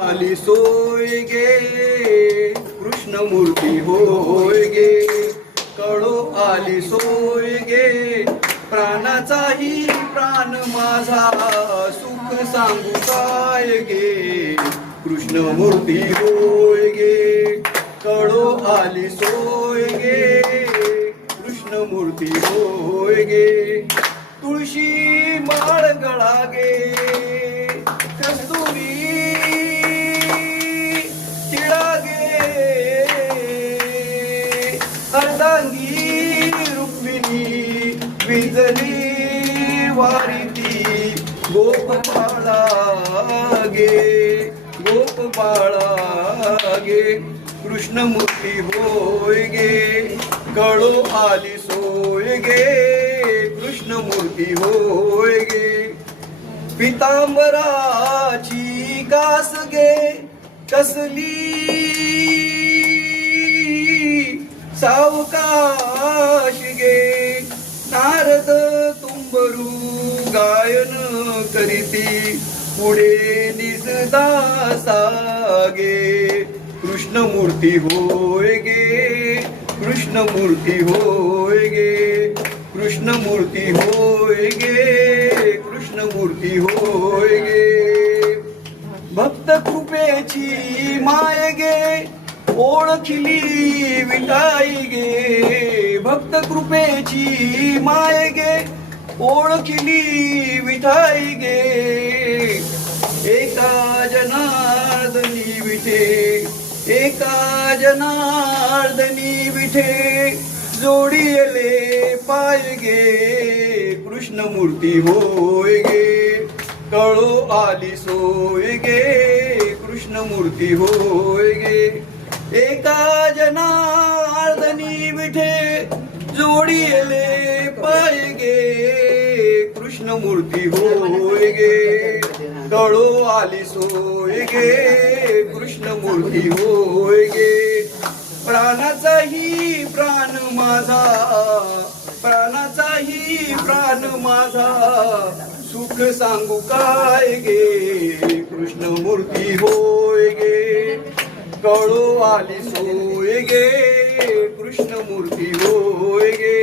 आली सोय गे कृष्णमूर्ती होय गे, कळो आली सोय गे प्राणाचाही प्राण माझा, सुख सांगू काय गे कृष्णमूर्ती होय गे, कळो आली सोय गे कृष्णमूर्ती होय गे. तुळशी माळ गळा गे कस्तुरी तिळा गे, अर्धांगी रुक्मिणी विजली वारिती, गोपबाळा गे गोपबाळा गे कृष्णमूर्ती होय गे, कळो आली सोय गे कृष्णमूर्ती होय गे. पितांबराची कास गे कसली सावकाश गे, नारद तुंबरू गायन करीती, पुढे निजदासा गे कृष्णमूर्ती होय गे कृष्णमूर्ती होय गे कृष्णमूर्ती होय गे कृष्णमूर्ती होय गे. भक्त कृपेची माय गे ओळखली विठाई गे, भक्त कृपेची माय गे ओळखली विठाई गे. एका जनार्दनी विठे एका जनार्दनी विठे, जोडिले पाय गे कृष्णमूर्ती होय गे, कळो आली सोय गे कृष्णमूर्ती होय गे. एका जनार्दनी विठे जोडिले पाय गे कृष्णमूर्ती होय गे, कळो आली सोय गे कृष्णमूर्ती होय गे. प्राणाचाही प्राण माझा प्राणाचाही प्राण माझा, सुख सांगू काय गे कृष्णमूर्ती होय गे, कळो आली सोय गे कृष्णमूर्ती होय गे.